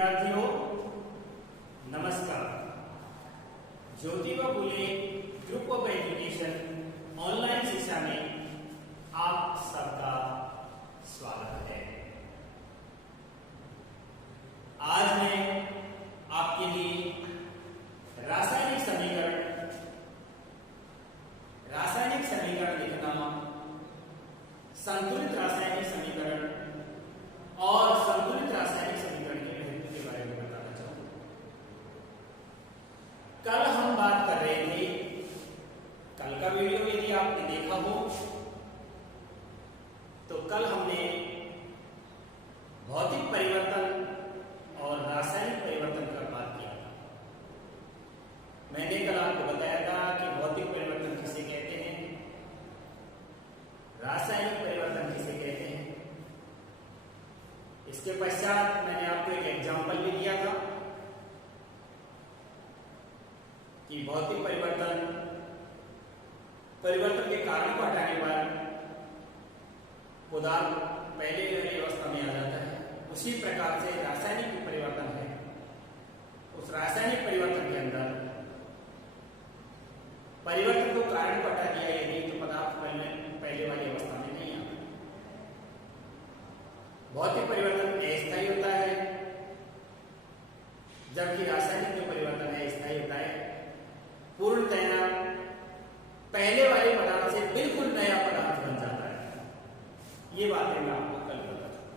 विद्यार्थियों नमस्कार। Jyotiba Phule group of education online शिक्षा में आप सबका स्वागत है। आज मैं आपके लिए रासायनिक समीकरण लिखना, संतुलित रासायनिक समीकरण और संतुलित रासायनिक समीकरण के महत्व के बारे में बताना चाहूंगा। कल हम बात कर रहे थे, कल का वीडियो यदि आपने देखा हो तो कल हमने भौतिक परिवर्तन और रासायनिक परिवर्तन पर बात किया था। मैंने कल आपको बताया था कि भौतिक परिवर्तन किसे कहते हैं, रासायनिक परिवर्तन किसे कहते हैं। इसके पश्चात मैंने आपको एक एग्जाम्पल भी दिया था कि भौतिक परिवर्तन के कारण को हटाने पर पदार्थ पहले वाली अवस्था में आ जाता है। उसी प्रकार से रासायनिक परिवर्तन है, उस रासायनिक परिवर्तन के अंदर परिवर्तन को कारण को हटा दिया यदि तो पदार्थ पहले वाली अवस्था में नहीं आता। भौतिक परिवर्तन अस्थायी होता है, जबकि रासायनिक जो परिवर्तन है स्थायी होता है। पूर्णतया पहले वाले पदार्थ से बिल्कुल नया पदार्थ बन जाता है। ये बातें मैं आपको कल बता चुका।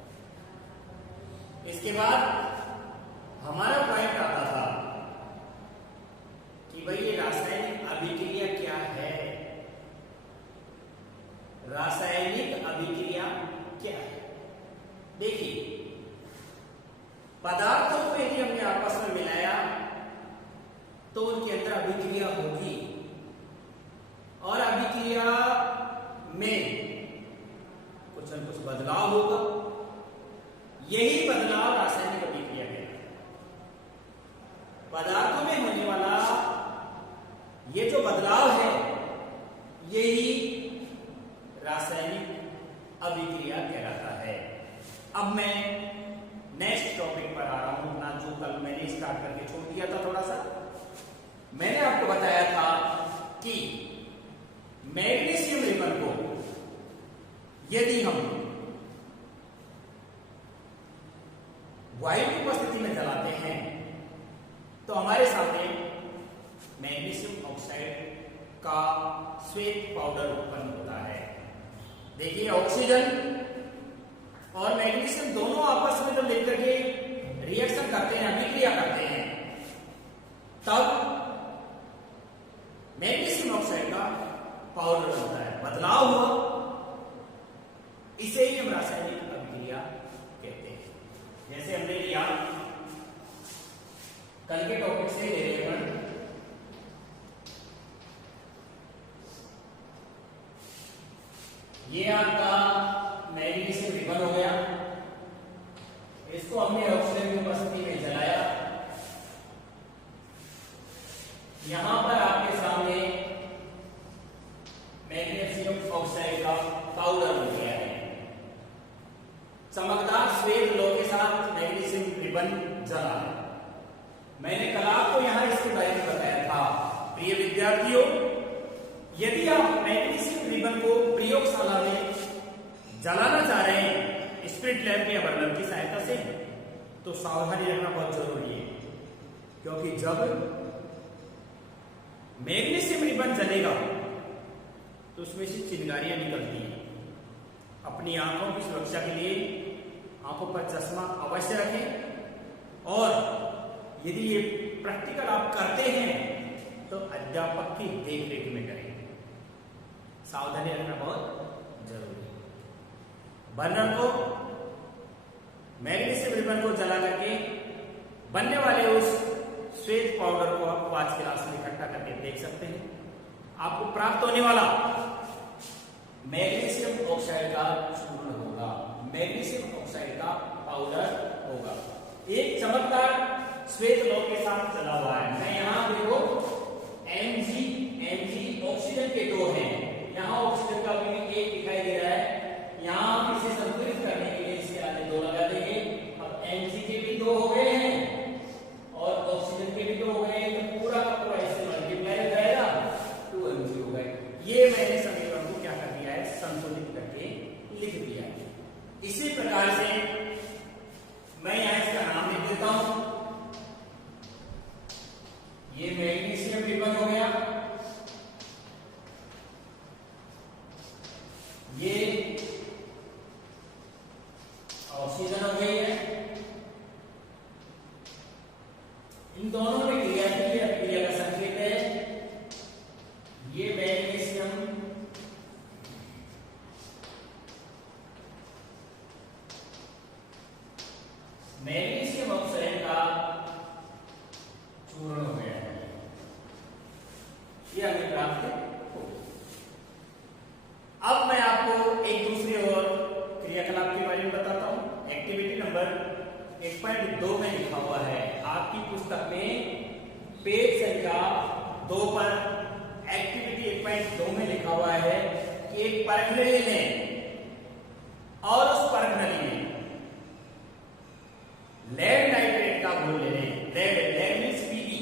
इसके बाद हमारा पॉइंट आता था कि भाई ये रासायनिक अभिक्रिया क्या है, रासायनिक अभिक्रिया क्या है। देखिए, पदार्थों को यदि हमने आपस में मिलाया तो उनके अंदर अभिक्रिया होगी और अभिक्रिया में कुछ न कुछ बदलाव होगा। यही बदलाव रासायनिक अभिक्रिया है। पदार्थों में होने वाला ये जो बदलाव है यही रासायनिक अभिक्रिया कहलाता है। अब मैं नेक्स्ट टॉपिक पर आ रहा हूं अपना, जो कल मैंने स्टार्ट करके छोड़ दिया था। थोड़ा सा मैंने आपको बताया था कि मैग्नीशियम रिबन को यदि हम वायु की उपस्थिति में जलाते हैं तो हमारे सामने मैग्नीशियम ऑक्साइड का श्वेत पाउडर उत्पन्न होता है। देखिए, ऑक्सीजन और मैग्नीशियम दोनों आपस में जब मिलकर के रिएक्शन करते हैं, अभिक्रिया करते हैं, तब मैग्नीशियम ऑक्साइड का पाउडर बनता है। बदलाव हुआ, इसे ही हम रासायनिक अभिक्रिया कहते हैं। जैसे हमने लिया कल के टॉपिक से ले रहे हैं, ये आपका मैग्नीशियम रिबन हो गया। इसको हमने ऑक्सीजन की उपस्थिति में जलाया। यहां पर आपके सामने मैग्नीशियम ऑक्साइड का पाउडर हो गया है। चमकदार श्वेत लौह के साथ मैग्नीशियम रिबन जला है। मैंने कल आपको यहां इसके बारे में बताया था। प्रिय विद्यार्थियों, यदि आप मैग्नीशियम रिबन को प्रयोगशाला में जलाना चाह रहे हैं स्पिरिट लैंप या बर्नर की सहायता से, तो सावधानी रखना बहुत जरूरी है, क्योंकि जब मैग्नीशियम रिबन जलेगा तो उसमें से चिंगारियां निकलती हैं। अपनी आंखों की सुरक्षा के लिए आंखों पर चश्मा अवश्य रखें, और यदि ये प्रैक्टिकल आप करते हैं तो अध्यापक की देखरेख में करें। सावधानी रखना बहुत जरूरी है। बर्नर को, मैग्नीशियम रिबन को जला करके बनने वाले उस श्वेत पाउडर को आप 5 गिलास में इकट्ठा करके देख सकते हैं। आपको प्राप्त होने वाला मैग्नीशियम ऑक्साइड का चूर्ण होगा, मैग्नीशियम ऑक्साइड का पाउडर होगा। एक चमकदार श्वेत लौह के साथ जला हुआ है। मैं यहां देखो Mg ऑक्सीजन के दो हैं, यहां ऑक्सीजन का भी एक दिखाई दे रहा है। यहां इसे संतुलित करने के लिए इसके आगे दो लगा देंगे। अब Mg के भी दो हो गए हैं लिखता हूं, ये मैग्नीशियम रिबन हो गया, ये ऑक्सीजन हो गई है। इन दोनों में क्रिया की है, क्रिया का संकेत है, ये मैग्नीशियम मैग्नीशियम ऑक्साइड का चूर्ण हो गया है, ये हमें प्राप्त हो। अब मैं आपको एक दूसरी और क्रियाकलाप के बारे में बताता हूं। एक्टिविटी नंबर 1.2 में लिखा हुआ है, आपकी पुस्तक में पेज संख्या 2 पर एक्टिविटी 1.2 में लिखा हुआ है कि एक परखनली लें और उस परखनली में लेड नाइट्रेट का घोल ले लें। Lead means PB.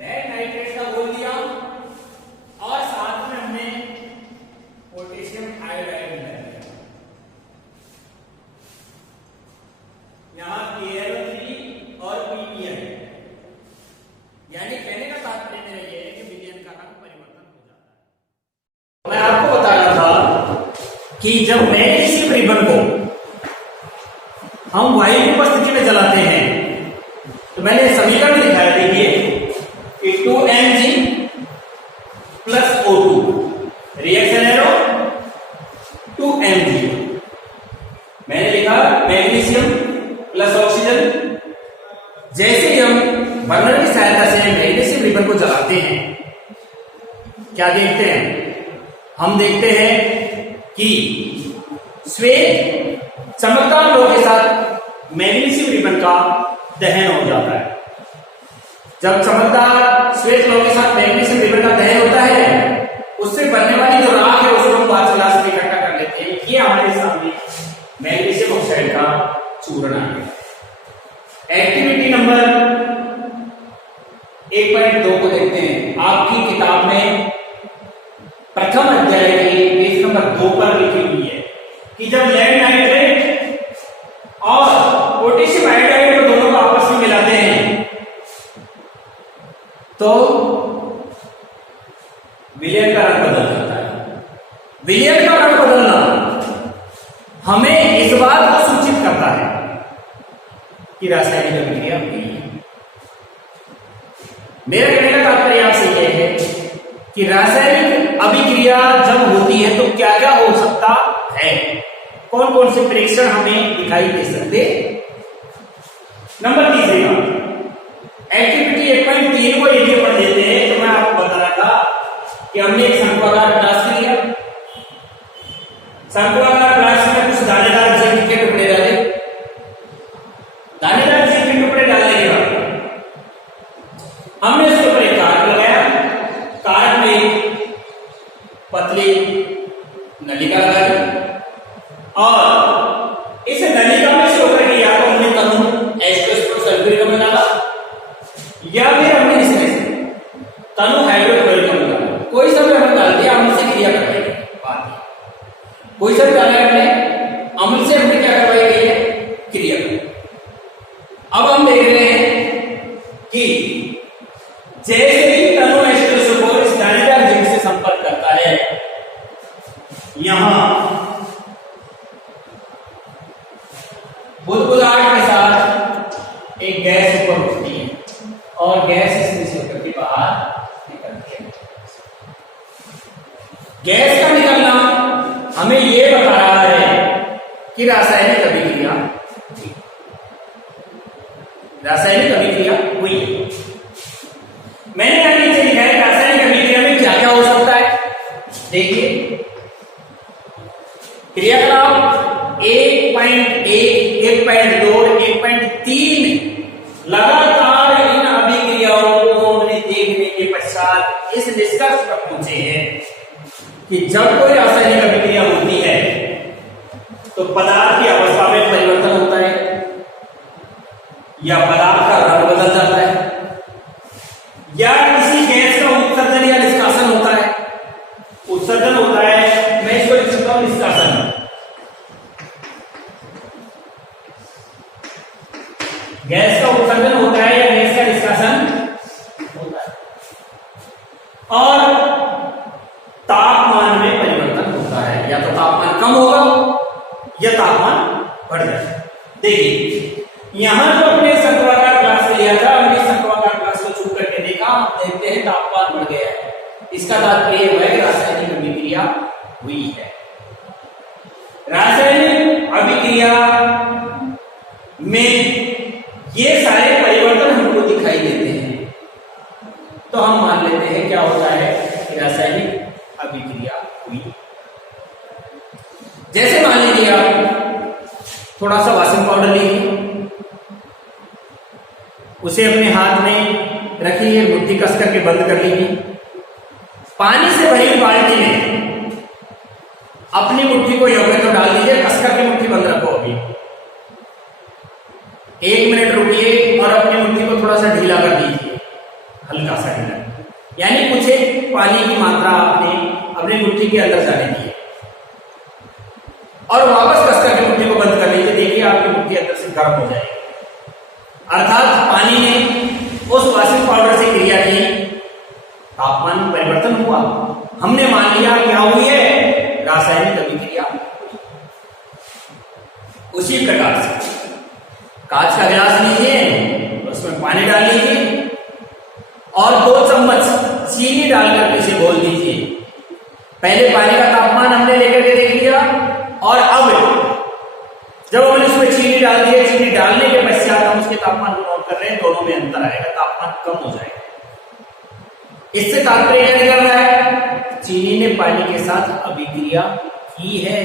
Lead nitrate का घोल दिया और साथ में हमने पोटेशियम आयोडाइड मिला दिया। यहां KL3 और PBN, यानी कहने का तात्पर्य मेरा यह है कि विलयन का रंग परिवर्तन हो जाता है। मैं आपको बता रहा था कि जब मैग्नीशियम रिबन को हम वायु की उपस्थिति में जलाते हैं तो मैंने समीकरण लिखा है, देखिए कि 2Mg plus O2 reaction arrow 2Mg। मैंने लिखा मैग्नीशियम प्लस ऑक्सीजन। जैसे ही हम बर्नर की सहायता से मैग्नीशियम रिबन को जलाते हैं, क्या देखते हैं? हम देखते हैं कि श्वेत चमकदार लोहे के साथ मैग्नीशियम रिबन का दहन हो जाता है। जब चमकदार श्वेत लोहे के साथ मैग्नीशियम रिबन का दहन होता है, उससे बनने वाली जो राख है उसको हम पांच गिलास में इकट्ठा कर लेते हैं। ये हमारे सामने मैग्नीशियम ऑक्साइड का चूर्ण है। एक्टिविटी नंबर 1.2 को देखते हैं। आपकी किताब में प्रथम अध्याय के पेज नंबर 2 पर लिखी हुई है कि जब लेड नाइट्रेट और पोटेशियम आयोडाइड को दोनों को आपस में मिलाते हैं तो विलयन का रंग बदल जाता है। विलयन का रंग बदलना हमें इस बात को सूचित करता है कि रासायनिक अभिक्रिया हुई है। मेरा कहने का तात्पर्य आपसे यह है कि रासायनिक अभिक्रिया जब होती है तो क्या क्या हो सकता है, कौन कौन से प्रेक्षण हमें दिखाई दे सकते। नंबर तीसरी बात, एक्टिविटी 1.3 को यदि अपन देते हैं तो मैं आपको बता रहा था कि हमने एक शंक्वाकार प्लास्टिक लिया, शंक्वाकार प्लास्टिक में कुछ दानेदार जिंक के टुकड़े डाले, दानेदार जिंक के टुकड़े डालने के बाद हमने इसके ऊपर एक कारक लगाया, कारक में एक पतली नलिका लगाई और इस नलिका में से होकर के या तो हमने तनु H2SO सल्फ्यूरिक अम्ल डाला या फिर हमने इसमें से तनु हाइड्रोक्लोरिक अम्ल डाला। कोई सा भी अम्ल डाल दिया, अम्ल से क्रिया करवाई गई बात, कोई सा भी डाला हमने, अम्ल से हमने क्या करवाई गई है, क्रिया। अब हम देख रहे हैं कि जैसे ही तनु H2SO इस दानेदार जिंक से संपर्क करता है, यहां बुदबुदाहट के साथ एक गैस ऊपर उठती है और गैस इसमें से होकर के बाहर निकलती है। गैस का निकलना हमें यह बता रहा है कि रासायनिक अभिक्रिया हुई है। मैंने यहां नीचे लिखा है रासायनिक अभिक्रिया में क्या क्या हो सकता है। देखिए क्रियाकलाप 1.1, 1.2, 1.3 लगातार इन अभिक्रियाओं को हमने देखने के पश्चात इस निष्कर्ष पर पहुंचे हैं कि जब कोई रासायनिक अभिक्रिया होती है तो पदार्थ की अवस्था में परिवर्तन होता है या पदार्थ का रंग बदल जाता है या किसी गैस का उत्सर्जन या निष्कासन होता है। उत्सर्जन होता है, मैं इसको लिख सकता हूं गैस का उत्सर्जन होता है या गैस का निष्कासन होता है, और तापमान में परिवर्तन होता है, या तो तापमान कम होगा या तापमान बढ़ जाएगा। देखिए यहां जो अपने शंक्वाकार ग्लास लिया था, हमने शंक्वाकार ग्लास को छू करके देखा, हम देखते हैं तापमान बढ़ गया है। इसका तात्पर्य है कि रासायनिक अभिक्रिया हुई है। रासायनिक अभिक्रिया में ये सारे परिवर्तन हमको दिखाई देते हैं, तो हम मान लेते हैं क्या होता है कि रासायनिक अभिक्रिया हुई। जैसे मान लीजिए आप थोड़ा सा वॉशिंग पाउडर लीजिए, उसे अपने हाथ में रखिए, मुट्ठी कस करके बंद कर लीजिए। पानी से भरी बाल्टी में अपनी मुट्ठी को योग्य तो डाल दीजिए, कस करके मुट्ठी बंद रखो। अभी 1 मिनट रुकिए और अपनी मुट्ठी को थोड़ा सा ढीला कर दीजिए, हल्का सा ढीला, यानी कुछ एक पानी की मात्रा आपने अपनी मुट्ठी के अंदर जाने दी और वापस कस करके मुट्ठी को बंद कर लीजिए। देखिए आपकी मुट्ठी अंदर से गर्म हो जाएगी, अर्थात पानी ने उस वॉशिंग पाउडर से क्रिया की, तापमान में परिवर्तन हुआ। हमने मान लिया क्या हुई है, रासायनिक अभिक्रिया। उसी प्रकार से कांच का गिलास लीजिए, उसमें पानी डाल लीजिए और 2 चम्मच चीनी डालकर इसे घोल दीजिए। पहले पानी का तापमान हमने लेकर के देख लिया, और अब जब हमने उसमें चीनी डाल दी है, चीनी डालने के पश्चात हम उसके तापमान को नोट कर रहे हैं, दोनों में अंतर आएगा, तापमान कम हो जाएगा। इससे तात्पर्य क्या निकल रहा है, चीनी ने पानी के साथ अभिक्रिया की है।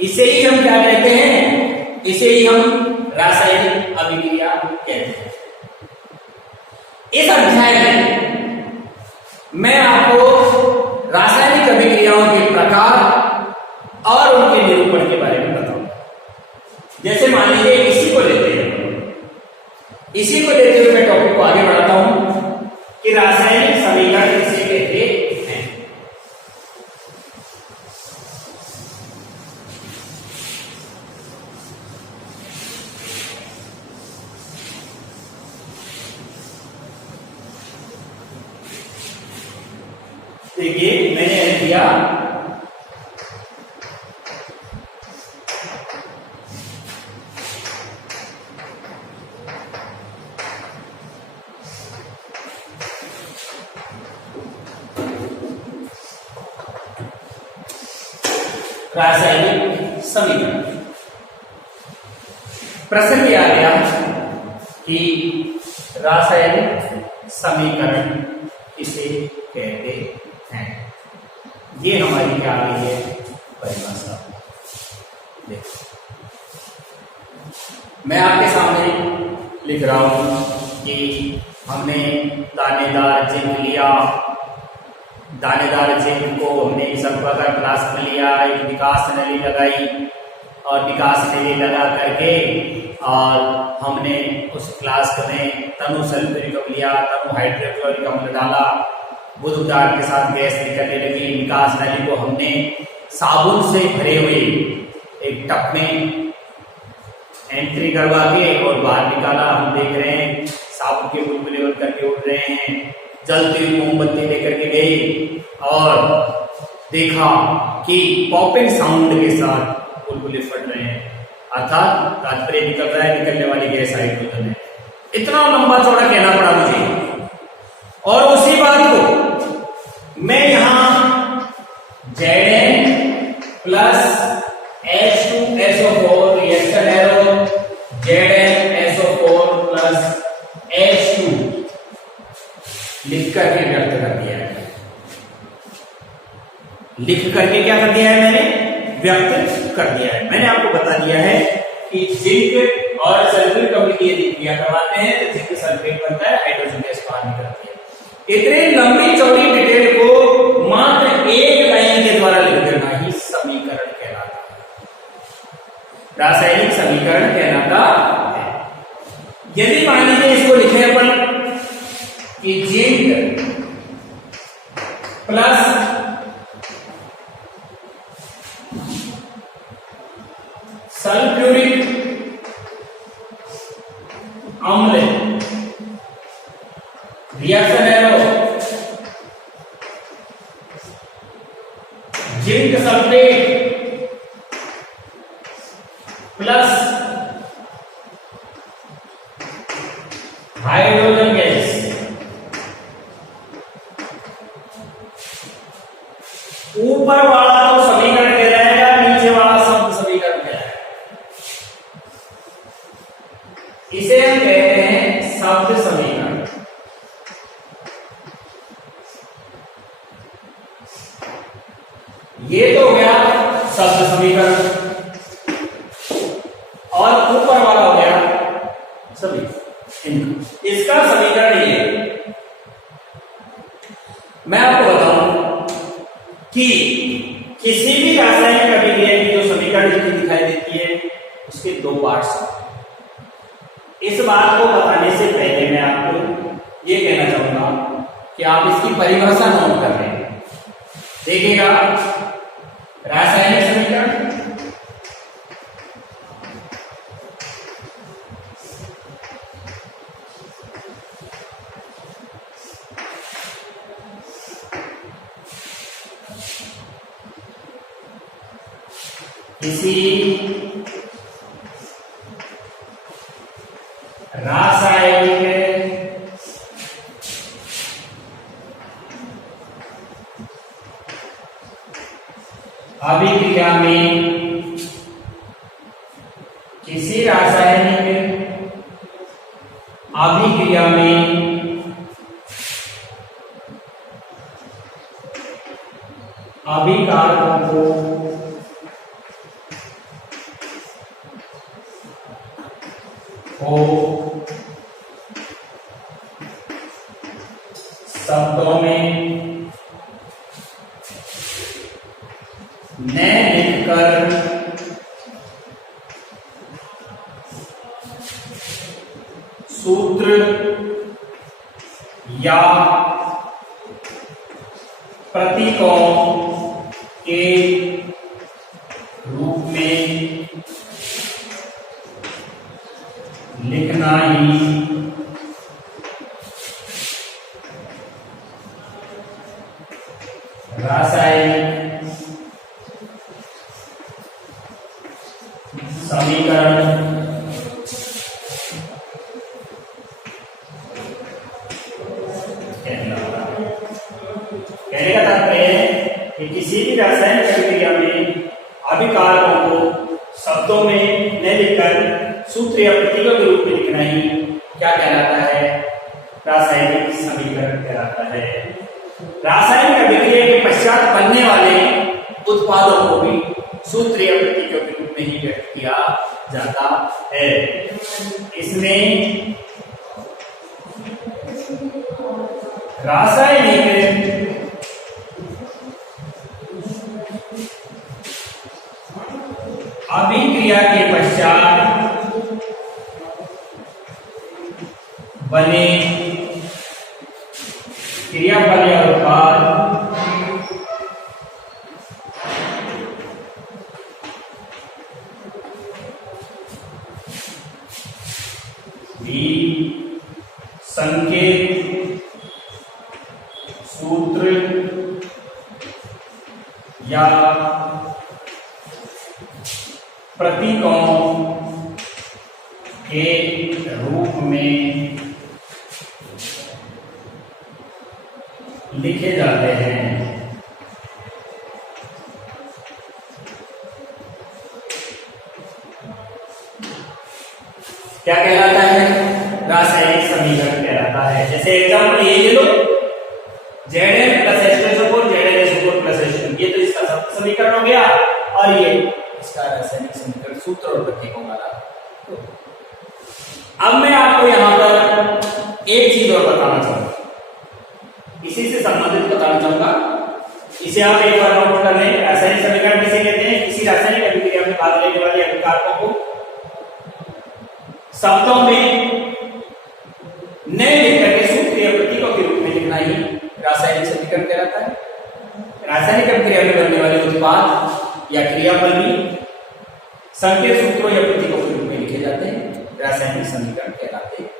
इसे ही हम क्या कहते हैं, इसे ही हम रासायनिक अभिक्रिया कहते हैं। इस अध्याय में मैं आपको रासायनिक अभिक्रियाओं के प्रकार और उनके निरूपण के बारे में बताऊंगा। जैसे मान लीजिए इसी को लेते हुए मैं टॉपिक को आगे बढ़ाता हूं कि रासायनिक समीकरण किसे कहते हैं। देखिए मैंने दिया रासायनिक समीकरण। प्रश्न ये आ गया कि रासायनिक समीकरण किसे कहते हैं। ये हमारी क्या आ गई है परिभाषा। देखो मैं आपके सामने लिख रहा हूं कि हमने दानेदार जिंक लिया, दानेदार जिंक को हमने एक शंक्वाकार फ्लास्क में लिया, एक विकास नली लगाई और विकास नली लगा करके और हमने उस फ्लास्क में तनु सल्फ्यूरिक अम्ल लिया, तनु हाइड्रोक्लोरिक अम्ल डाला, बुध उतार के साथ गैस निकलने लगी। विकास नली को हमने साबुन से भरे हुए एक टब में एंट्री करवा के और बाहर निकाला। हम देख रहे हैं साबुन के बुलबुले बन करके उड़ रहे हैं। जलती हुई मोमबत्ती लेकर के गई और देखा कि पॉपिंग साउंड के साथ बुलबुले फट रहे हैं, अर्थात तात्पर्य निकल रहा है निकलने वाली गैस हाइड्रोजन है। इतना लंबा चौड़ा कहना पड़ा मुझे। और उसी बात को मैं यहां Zn plus H2SO4 reaction arrow ZnSO4 plus H2 लिख करके व्यक्त कर दिया है। लिख करके क्या कर दिया है मैंने, व्यक्त कर दिया है। मैंने आपको बता दिया है कि जिंक और सल्फ्यूरिक अम्ल की यदि क्रिया करवाते हैं तो जिंक सल्फेट बनता है, हाइड्रोजन गैस बाहर निकलती है। इतनी लंबी चौड़ी डिटेल को मात्र एक लाइन के द्वारा लिख देना ही समीकरण कहलाता है, रासायनिक समीकरण कहलाता है। यदि मान लीजिए इसको लिखे अपन कि जिंक प्लस सल्फ्यूरिक अम्ल, reaction arrow zinc sulphate plus hydrogen gas, ऊपर वाला तो समीकरण कहलाएगा, नीचे वाला शब्द समीकरण कहलाएगा। इसे हम कहते हैं शब्द समीकरण। ये तो हो गया शब्द समीकरण और ऊपर वाला हो गया समीकरण। इसका समीकरण ये, मैं आपको बताऊं कि किसी भी रासायनिक अभिक्रिया की जो समीकरण दिखाई देती है उसके दो पार्ट्स। इस बात को बताने से पहले मैं आपको ये कहना चाहूंगा कि आप इसकी परिभाषा नोट कर लें। देखिएगा, रासायनिक समीकरण किसी रासायनिक अभिक्रिया में, किसी रासायनिक अभिक्रिया में अभिकारकों को शब्दों में न लिखकर सूत्र या प्रतीकों के रूप में लिखना ही रासायनिक समीकरण कहने का तात्पर्य है कि किसी भी रासायनिक अभिक्रिया में अभिकारकों को शब्दों में न लिखकर सूत्र या प्रतीकों के रूप में लिखना ही क्या कहलाता है? रासायनिक समीकरण कहलाता है। रासायनिक अभिक्रिया के पश्चात बनने वाले उत्पादों को भी सूत्र या प्रतीकों के रूप में ही व्यक्त किया जाता है। इसमें रासायनिक अभिक्रिया के पश्चात बने क्रियाफल या उत्पाद भी संकेत, सूत्र या प्रतीकों के रूप में लिखे जाते हैं। क्या कहलाता है? रासायनिक समीकरण कहलाता है। जैसे एग्जाम्पल ये ले लो, Zn plus H2SO4 ZnSO4 plus H2, ये तो इसका समीकरण हो गया और ये इसका रासायनिक समीकरण, सूत्र और प्रतीकों का। अब मैं आपको यहां पर एक चीज और बताना चाहूंगा, इसी से संबंधित बताना चाहूंगा। इसे आप एक बार नोट कर लें। रासायनिक समीकरण किसे कहते हैं? किसी रासायनिक अभिक्रिया में भाग लेने वाले अभिकारकों को शब्दों में न लिख करके सूत्र या प्रतीकों के रूप में लिखना ही रासायनिक समीकरण कहलाता है। रासायनिक अभिक्रिया में बनने वाले उत्पाद या क्रियाफल भी संकेत, सूत्रों या प्रतीकों के रूप में लिखे जाते हैं, रासायनिक समीकरण कहलाते हैं।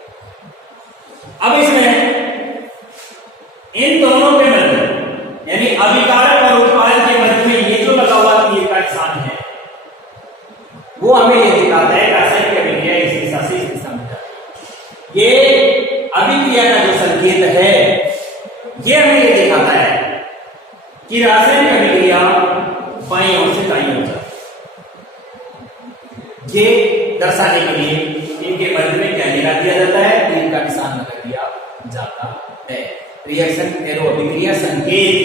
अब इसमें इन दोनों के मध्य यानी अभिकारक और उत्पादन के मध्य में ये जो लगा हुआ तीर का निशान है वो हमें ये दिखाता है रासायनिक अभिक्रिया इस दिशा से इस दिशा में जाती है। ये अभिक्रिया का जो संकेत है ये हमें ये दिखाता है कि रासायनिक अभिक्रिया बाईं ओर से दाईं ओर जाती है। ये दर्शाने के लिए इनके मध्य में क्या लगा दिया जाता है, तीर का निशान लगा दिया जाता है। रिएक्शन एरो अभिक्रिया संकेत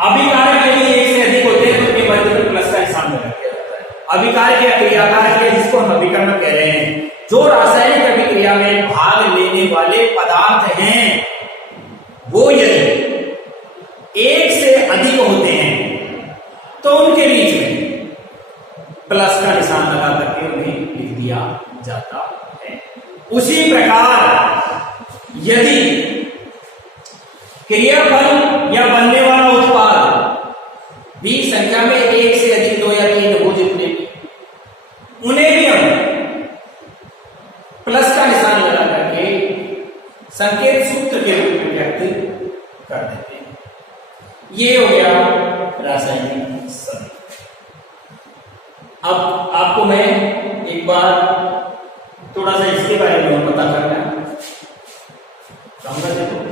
अभिकारक के लिए एक से अधिक होते हैं तो उनके मध्य में प्लस का निशान लगा दिया जाता है। अभिकारक या क्रियाकारक है जिसको हम अभिकरण कह रहे हैं, जो रासायनिक अभिक्रिया में भाग लेने वाले पदार्थ हैं वो यदि एक से अधिक होते हैं तो उनके बीच में प्लस का निशान लगा करके उन्हें लिख दिया जाता है। उसी प्रकार यदि क्रियाफल या बनने वाला उत्पाद भी संख्या में एक से अधिक, दो या तीन हो जितने भी, उन्हें भी हम प्लस का निशान लगा करके संकेत सूत्र के रूप में व्यक्त कर देते हैं। ये हो गया रासायनिक समीकरण। अब आपको मैं एक बार थोड़ा सा इसके बारे में पता करना चाहूंगा। देखो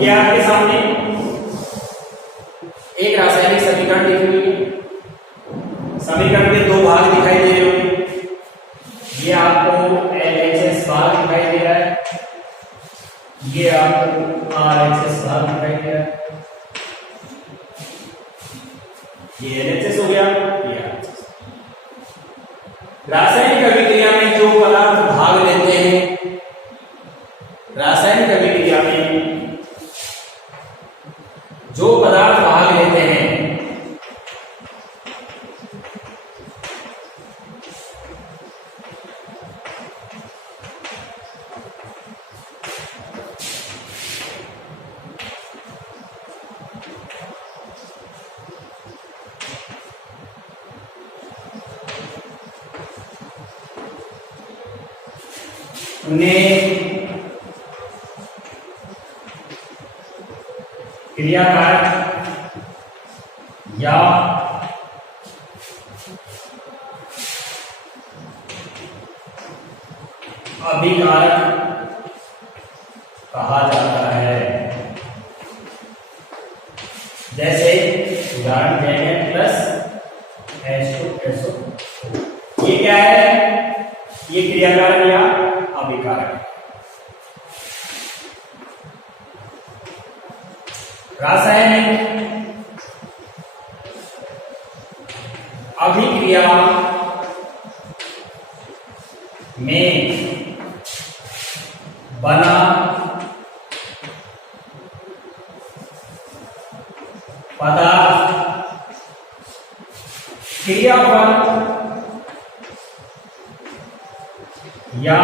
ये आपके सामने एक रासायनिक समीकरण लिखी हुई है। समीकरण के दो भाग दिखाई दे रहे होंगे। ये आपको LHS भाग दिखाई दे रहा है, ये आपको RHS भाग दिखाई दे रहा है। ये LHS हो गया, ये RHS। रासायनिक अभिक्रिया में जो पदार्थ भाग लेते हैं, रासायनिक अभिक्रिया में जो पदार्थ भाग लेते हैं उन्हें क्रियाकारक या अभिकारक कहा जाता है। जैसे उदाहरण देंगे प्लस H2SO, ये क्या है, ये क्रियाकारक या अभिकारक। रासायनिक अभिक्रिया में बना पदार्थ क्रियाफल या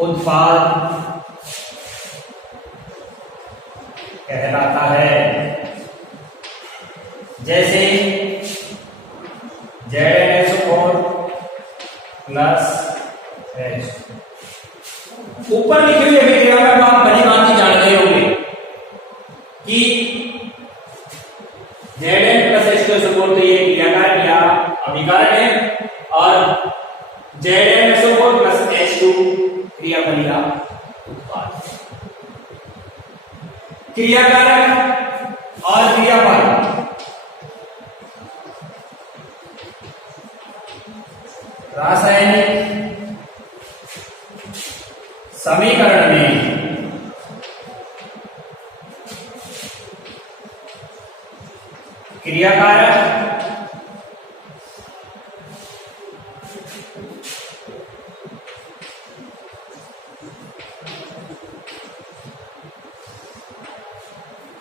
उत्पाद कहलाता है। जैसे ZnSO4 प्लस H। ऊपर लिखी हुई अभिक्रिया में आप भली भांति जान गए होंगे कि Zn प्लस H2SO4 तो ये क्रियाकारक या अभिकारक है और ZnSO4 प्लस H2 क्रियाफल या उत्पाद। क्रियाकारक और क्रियाफल रासायनिक समीकरण में क्रियाकारक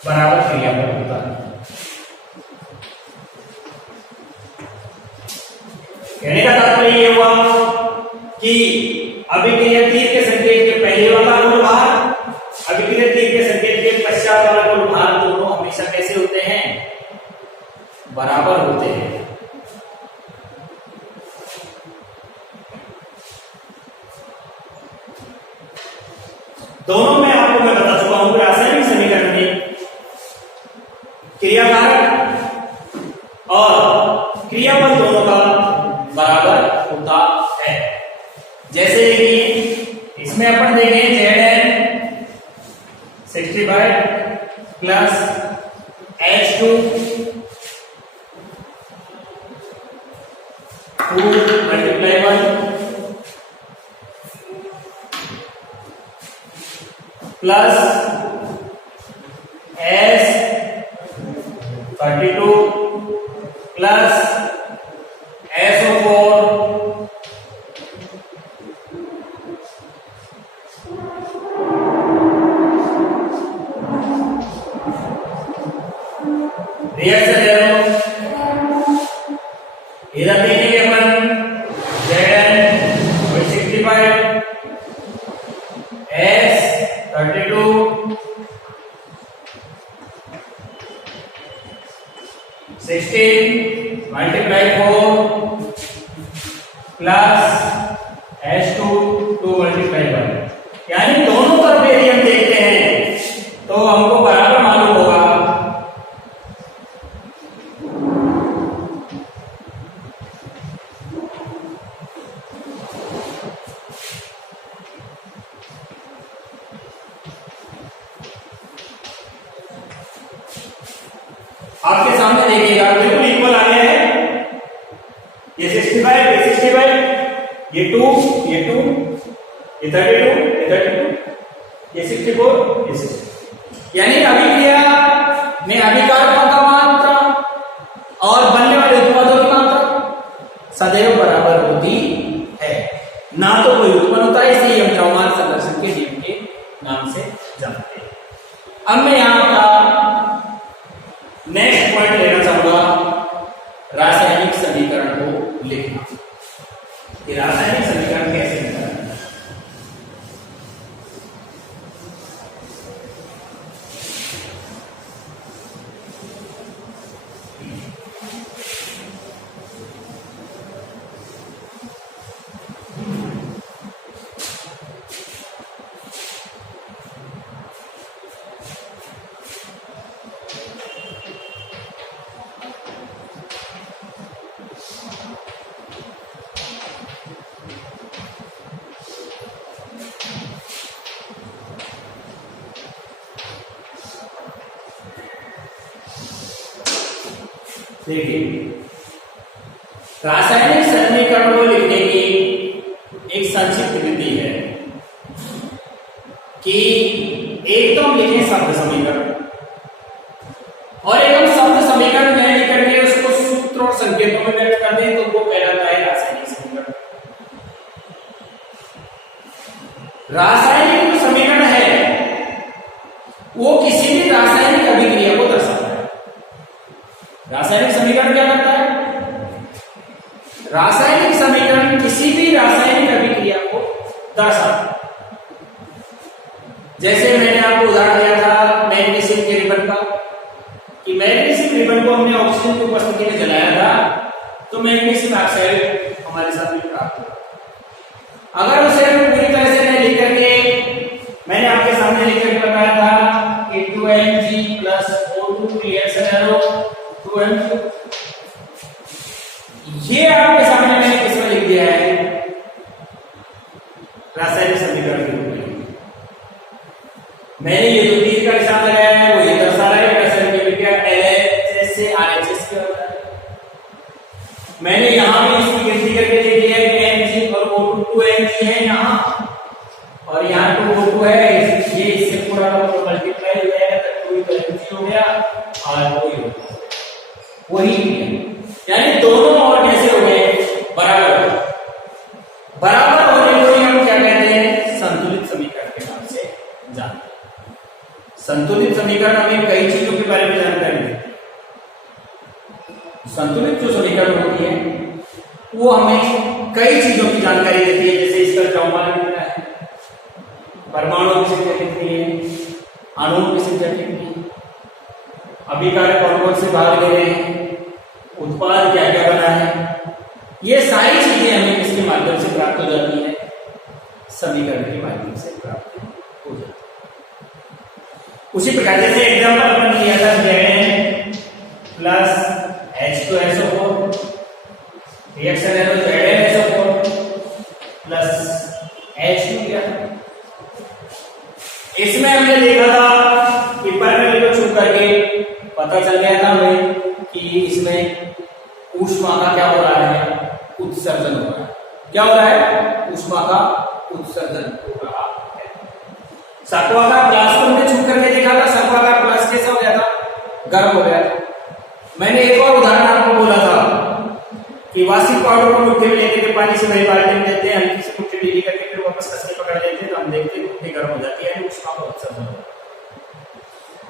बराबर क्रियाफल होता है। कहने का तात्पर्य ये हुआ कि अभिक्रिया तीर के संकेत के पहले वाला कुल भार, अभिक्रिया तीर के संकेत के पश्चात वाला कुल भार दोनों हमेशा कैसे होते हैं? बराबर होते हैं। दोनों में आपको मैं बता चुका हूं रासायनिक समीकरण में क्रियाकारक और क्रियापद दोनों का बराबर होता है। जैसे देखिए इसमें अपन देखें Zn 65 plus H2 2 multiply 1 plus S32 plus SO4 reaction arrow. इधर देखेंगे अपन Zn 65 S32 16 multiply 4 plus H2 2 multiply 1, यानी दोनों तरफ यदि हम देखते हैं तो हमको बराबर मालूम होगा। आपके सामने देखिएगा बिल्कुल इक्वल आ गया है। ये 65 ये 65 ये 2 ये 2 ये 32 ये 32 ये 64 ये 64, यानी अभिक्रिया में अभिकारकों का मात्रा और बनने वाले उत्पादों की मात्रा सदैव बराबर होती है, ना तो कोई उत्पन्न होता है। इसलिए हम द्रव्यमान संघर्षण के नियम के नाम से जानते हैं। अब मैं यहां का नेक्स्ट पॉइंट लेना चाहूंगा रासायनिक समीकरण को लिखना। ये रासायनिक समीकरण कैसे लिखना है? देखिए रासायनिक समीकरण को लिखने की एक संक्षिप्त विधि है कि एक तो हम लिखें शब्द समीकरण और एक हम शब्द समीकरण में लिख करके उसको सूत्र और संकेतों में व्यक्त कर दें तो वो कहलाता है रासायनिक समीकरण। रासायनिक जो समीकरण है वो किसी भी रासायनिक अभिक्रिया को दर्शाता है। रासायनिक समीकरण क्या करता है? रासायनिक समीकरण किसी भी रासायनिक अभिक्रिया को दर्शाता है। जैसे मैंने आपको उदाहरण दिया था मैग्नीशियम के रिबन का, कि मैग्नीशियम रिबन को हमने ऑक्सीजन की उपस्थिति में जलाया था तो मैग्नीशियम ऑक्साइड हमारे साथ में प्राप्त हुआ। अगर उसे पूरी तरह से नहीं लिख करके मैंने आपके सामने लिख करके बताया था कि 2Mg plus O2 reaction arrow 2M2, ये आपके सामने मैंने किसमें लिख दिया है? रासायनिक समीकरण के रूप में। मैंने ये जो तीर का निशान लगाया है वो ये दर्शा रहा है रासायनिक अभिक्रिया LHS से RHS की होता है। मैंने यहां भी इसकी गिनती करके लिख दिया है कि Mg और O2 2Mg है यहां और यहां 2O2 है, ये इससे पूरा मल्टीप्लाई हो जाएगा तो 2Mg हो गया और वही यानी दोनों और कैसे हो गए? बराबर। बराबर होने को हम क्या कहते हैं? संतुलित समीकरण के नाम से जानते हैं। संतुलित समीकरण हमें कई चीजों के बारे में जानकारी देती है। संतुलित जो समीकरण होती है वो हमें कई चीजों की जानकारी देती है, जैसे इसका द्रव्यमान कितना है, परमाणुओं की संख्या कितनी है, अणुओं की संख्या कितनी है, अभिकारक कौन कौन से भाग ले रहे हैं, उत्पाद क्या क्या बना है, ये सारी चीजें हमें किसके माध्यम से प्राप्त हो जाती है, समीकरण के माध्यम से प्राप्त हो जाती है। उसी प्रकार जैसे एग्जांपल अपन लिया था Zn प्लस H2SO4, रिएक्शन है तो ZnSO4 प्लस H2 लिया था। इसमें हमने देखा था कि परमाणु को छू करके पता चल गया था हमें कि इसमें ऊष्मा का क्या हो रहा है, उत्सर्जन हो रहा है। क्या हो रहा है, ऊष्मा का उत्सर्जन हो रहा है। सर्पाकार प्लस को हमने छू करके देखा था, सर्पाकार प्लस कैसा हो गया था, गर्म हो गया था। मैंने एक और उदाहरण आपको बोला था कि वार्षिक पाउडर को मुट्ठी में लेकर के पानी से भरी बाल्टी में देते हैं, हल्की सी मुट्ठी ढीली करके फिर वापस कस के पकड़ लेते हैं, तो हम देखते हैं मुट्ठी गर्म हो जाती है, ऊष्मा का उत्सर्जन होता है।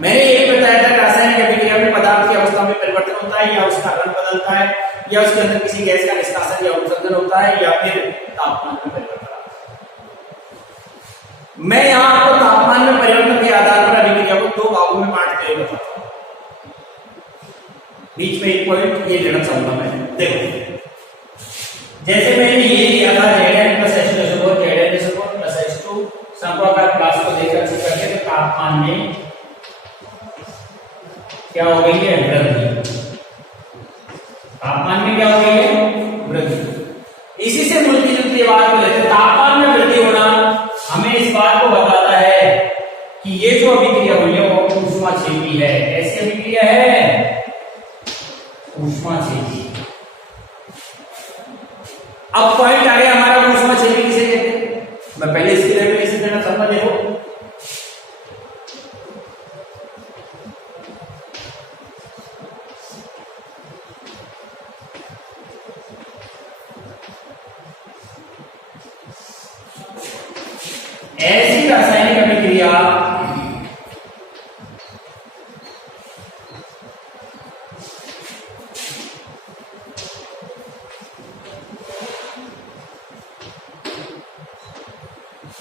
मैंने ये बताया था रासायनिक अभिक्रिया में पदार्थ की अवस्था में परिवर्तन होता है, या उसका रंग बदलता है, या उसके अंदर किसी गैस का निष्कासन या उत्सर्जन होता है, या फिर तापमान में परिवर्तन। मैं यहां आपको तापमान में परिवर्तन के आधार पर अभिक्रिया को दो भागों में बांटते हुए बताता हूं। बीच में एक पॉइंट ये लेना चाहूंगा मैं, देखो जैसे मैंने ये लिया था Zn plus H2SO4, ZnSO4 plus H2 संपर्क प्लस को देखकर चेक करके, तो तापमान में क्या हो गई है, वृद्धि। तापमान में क्या हो गई है, वृद्धि। इसी से मिलती जुलती बात को लेते हैं, तापमान में वृद्धि होना हमें इस बात को बताता है कि ये जो अभिक्रिया हुई है वो ऊष्माक्षेपी है। कैसी अभिक्रिया है, ऊष्माक्षेपी। अब पॉइंट आ गया हमारा, ऊष्माक्षेपी किसे कहते हैं। मैं पहले इसकी डेफिनेशन देना चाहता, देखो ऐसी रासायनिक अभिक्रिया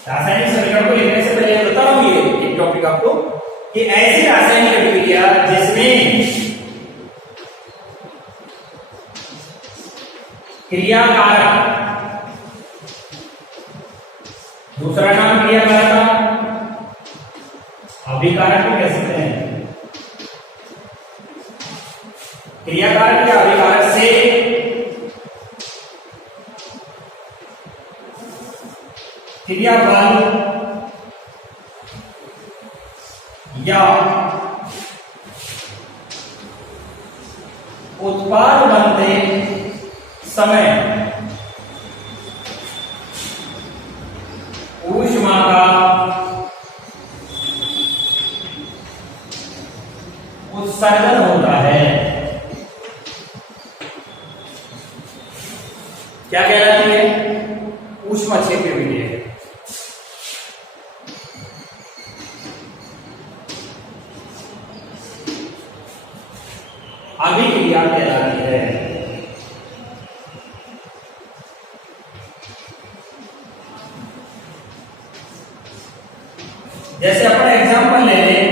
रासायनिक समीकरण को लिखने से पहले बता रहा हूं, ये एक टॉपिक आपको, कि ऐसी रासायनिक अभिक्रिया जिसमें क्रियाकारक, दूसरा नाम क्रियाकारक का अभिकारक भी कह सकते हैं, क्रियाकारक या अभिकारक से क्रियाफल या उत्पाद बनते समय ऊष्मा का उत्सर्जन होता है। क्या कहलाती है, ऊष्माक्षेपी अभिक्रिया। अभिक्रिया कहलाती है। जैसे अपन एग्जांपल ले लें,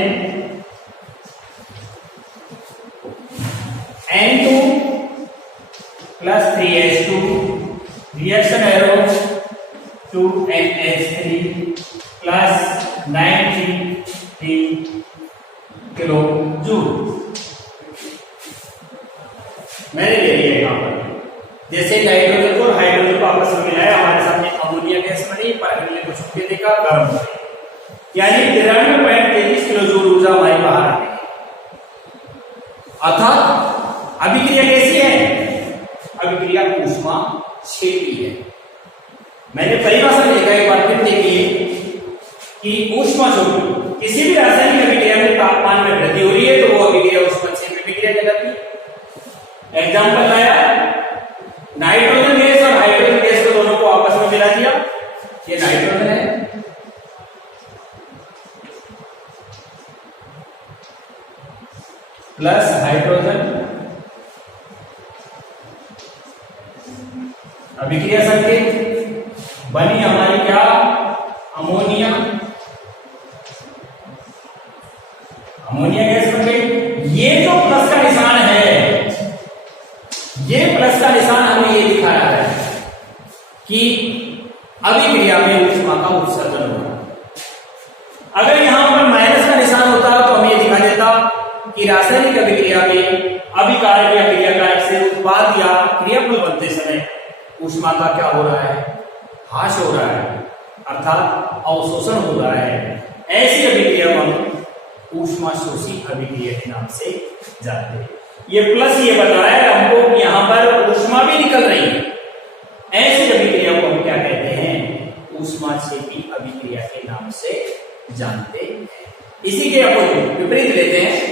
N2 plus 3H2 reaction arrow 2NH3 plus 93 kilo joule. मैंने ले लिया यहां पर, जैसे नाइट्रोजन को हाइड्रोजन को आपस में मिलाया, हमारे सामने अमोनिया गैस बनी, पानी को छू के देखा, गर्म हो गई, यानी 93.33 किलो जूल ऊर्जा हमारी बाहर आ गई। अर्थात अभिक्रिया कैसी है, अभिक्रिया ऊष्माक्षेपी है। मैंने परिभाषा देखा, एक बार फिर देखिए कि ऊष्माक्षेपी किसी भी रासायनिक अभिक्रिया में तापमान में वृद्धि हो रही है तो वो अभिक्रिया ऊष्माक्षेपी अभिक्रिया कहलाती है। एग्जाम्पल लाया, नाइट्रोजन गैस और हाइड्रोजन गैस को दोनों को आपस में मिला दिया, ये नाइट्रोजन है, प्लस हाइड्रोजन, अभिक्रिया संकेत प्लस का निशान हमें ये दिखा रहा है कि अभिक्रिया में ऊष्मा का उत्सर्जन हो रहा है। अगर यहां पर माइनस का निशान होता तो हमें ये दिखा देता कि रासायनिक अभिक्रिया में अभिकारक या क्रियाकारक से उत्पाद या क्रियाफल बनते समय ऊष्मा का क्या हो रहा है, ह्रास हो रहा है, अर्थात अवशोषण हो रहा है। ऐसी अभिक्रिया को हम ऊष्मा शोषी अभिक्रिया के नाम से जानते हैं। ये प्लस ये बता रहा है हमको कि यहां पर ऊष्मा भी निकल रही है। ऐसी अभिक्रिया को हम क्या कहते हैं, ऊष्माक्षेपी अभिक्रिया के नाम से जानते हैं। इसी के अपोजिट विपरीत लेते हैं।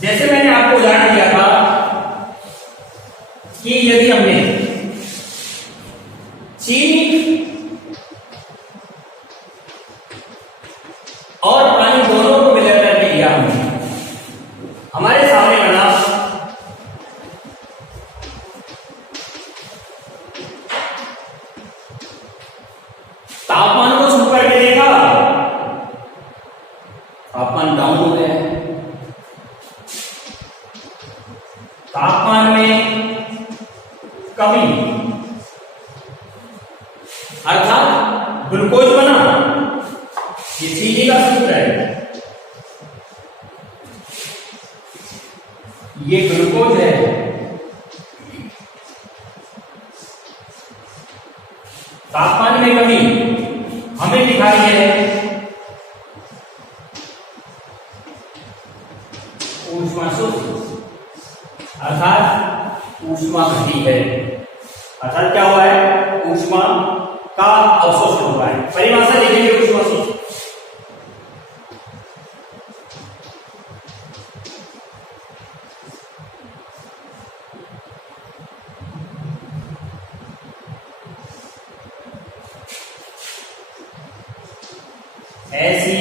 जैसे मैंने आपको उदाहरण दिया था कि यदि हमने चीनी और पानी दोनों को मिलाकर के लिया, हमारे सामने बना तापमान को छू करके देखा, तापमान डाउन हो गया है। तापमान में कमी अर्थात ग्लूकोज बना, ये चीनी का सूत्र है, ये ग्लूकोज है। तापमान में कमी हमें दिखाई है ऊष्मा शोषी, अर्थात ऊष्मा घटी है, अर्थात क्या हुआ है, ऊष्मा का अवशोषण हुआ है। परिभाषा देखेंगे ऊष्मा शोषण। ऐसी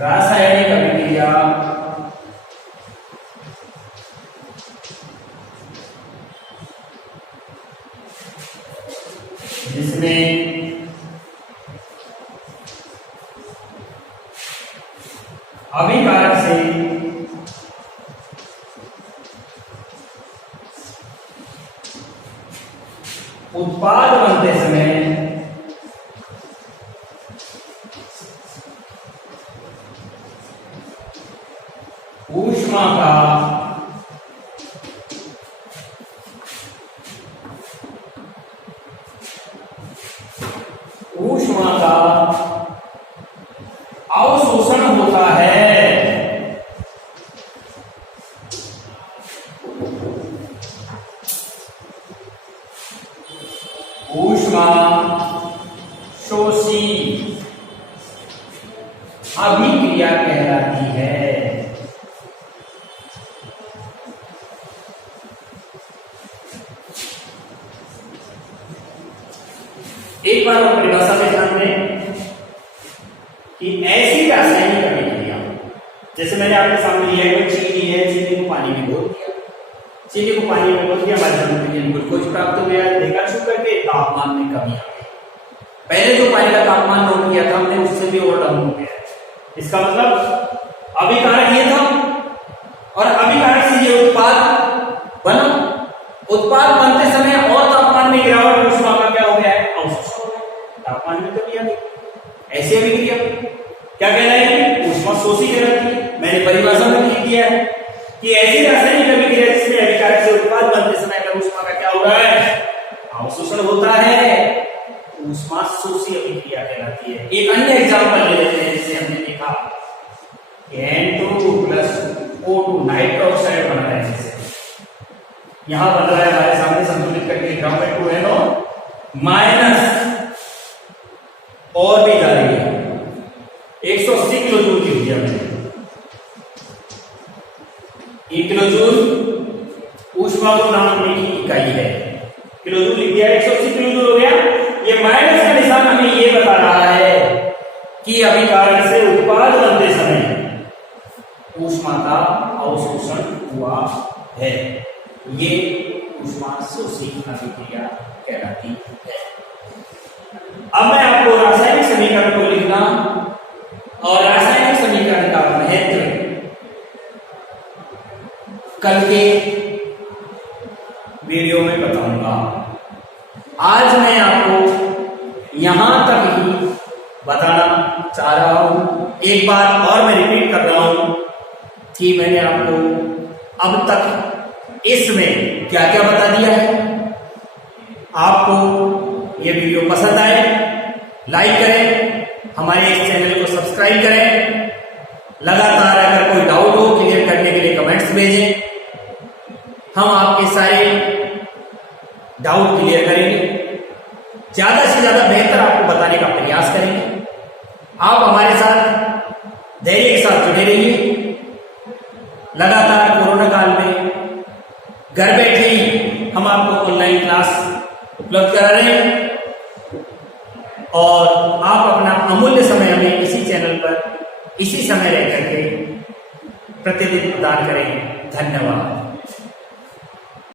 रासायनिक अभिक्रिया जिसमें अभिकारक से उत्पाद बनते समय ऊष्मा का अवशोषण होता है। ऊष्मा शोषी अभिक्रिया कहलाती है। एक बार और परिभाषा में ध्यान दें कि ऐसी रासायनिक अभिक्रिया, जैसे मैंने आपके सामने लिया है, चीनी है, चीनी को पानी में घोल दिया, चीनी को पानी में घोल दिया, हमारे ग्लूकोज प्राप्त हो गया। देखा छू करके तापमान में कमी आ गई। पहले जो पानी का तापमान नोट किया था हमने, उससे भी और डाउन हो गया। इसका मतलब अभिकारक ये था और अभिकारक से ये उत्पाद बना। उत्पाद बनते समय और तापमान में गिरावट, ऊष्मा का क्या हो गया है, अवशोषण हो गया, तापमान में कमी आ गई। ऐसी अभिक्रिया क्या कहलाएगी, ऊष्मा शोषी कहलाती है। मैंने परिभाषा में लिख दिया है कि ऐसी रासायनिक अभिक्रिया जिसमें अभिकारक से उत्पाद बनते समय अगर ऊष्मा का क्या हो रहा है, अवशोषण होता है, ऊष्मा शोषी अभिक्रिया कहलाती है। एक अन्य एग्जांपल ले लेते हैं, जिसे हमने देखा N2 + O2 नाइट्रो ऑक्साइड बन रहा है। जैसे यहां बन रहा है हमारे सामने, संतुलित करके ग्राउंड 2NO माइनस और भी जा रही है 180 किलो जूल की ऊर्जा में। 1 किलो जूल ऊष्मा को नापने की इकाई है। किलो जूल लिख दिया, 180 किलो जूल हो गया। ये माइनस का निशान हमें ये बता रहा है कि अभिकारक से उत्पाद बनते समय ऊष्मा का अवशोषण हुआ है। ये ऊष्मा शोषी कहलाती है। अब मैं आपको रासायनिक समीकरण को लिखना यहां तक ही बताना चाह रहा हूं। एक बार और मैं रिपीट कर रहा हूं कि मैंने आपको अब तक इसमें क्या क्या बता दिया है। आपको ये वीडियो पसंद आए, लाइक करें, हमारे इस चैनल को सब्सक्राइब करें। लगातार अगर कोई डाउट हो क्लियर करने के लिए कमेंट्स भेजें, हम आपके सारे डाउट क्लियर करेंगे, ज्यादा से ज्यादा बेहतर आपको बताने का प्रयास करेंगे। आप हमारे साथ धैर्य के साथ जुड़े रहिए। लगातार कोरोना काल में घर बैठे ही हम आपको ऑनलाइन क्लास उपलब्ध करा रहे हैं और आप अपना अमूल्य समय हमें इसी चैनल पर इसी समय रह करके प्रतिदिन प्रदान करें। धन्यवाद।